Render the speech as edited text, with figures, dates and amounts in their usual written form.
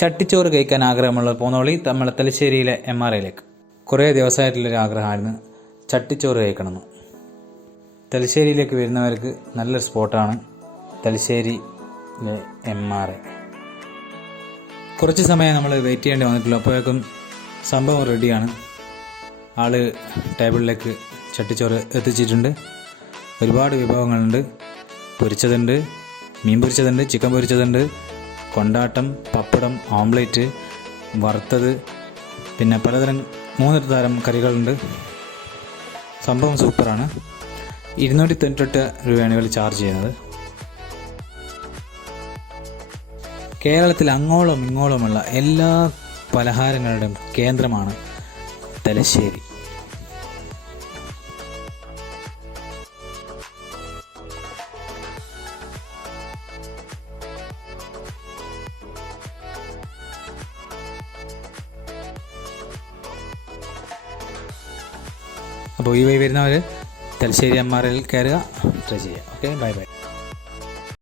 ചട്ടിച്ചോറ് കഴിക്കാൻ ആഗ്രഹമുള്ള പോന്നോളി നമ്മളെ തലശ്ശേരിയിലെ MRIയിലേക്ക്. കുറേ ദിവസമായിട്ടുള്ളൊരു ആഗ്രഹമായിരുന്നു ചട്ടിച്ചോറ് കഴിക്കണമെന്ന്. തലശ്ശേരിയിലേക്ക് വരുന്നവർക്ക് നല്ലൊരു സ്പോട്ടാണ് തലശ്ശേരിയിലെ MRI. കുറച്ച് സമയം നമ്മൾ വെയിറ്റ് ചെയ്യേണ്ടി വന്നിട്ടുള്ളൂ. അപ്പോഴേക്കും സംഭവം റെഡിയാണ്. ആൾ ടേബിളിലേക്ക് ചട്ടിച്ചോറ് എത്തിച്ചിട്ടുണ്ട്. ഒരുപാട് വിഭവങ്ങളുണ്ട്. പൊരിച്ചതുണ്ട്, മീൻ പൊരിച്ചതുണ്ട്, ചിക്കൻ പൊരിച്ചതുണ്ട്, കൊണ്ടാട്ടം, പപ്പടം, ഓംലേറ്റ്, വറുത്തത്, പിന്നെ പലതരം 3 തരം കറികളുണ്ട്. സംഭവം സൂപ്പറാണ്. 298 രൂപയാണ് ഇവർ ചാർജ് ചെയ്യുന്നത്. കേരളത്തിൽ അങ്ങോളം ഇങ്ങോളമുള്ള എല്ലാ പലഹാരങ്ങളുടെയും കേന്ദ്രമാണ് തലശ്ശേരി. അപ്പോൾ ഈ വഴി വരുന്നവർ തലശ്ശേരി MRIയിൽ കയറുക, ട്രൈ ചെയ്യുക. Okay, bye bye.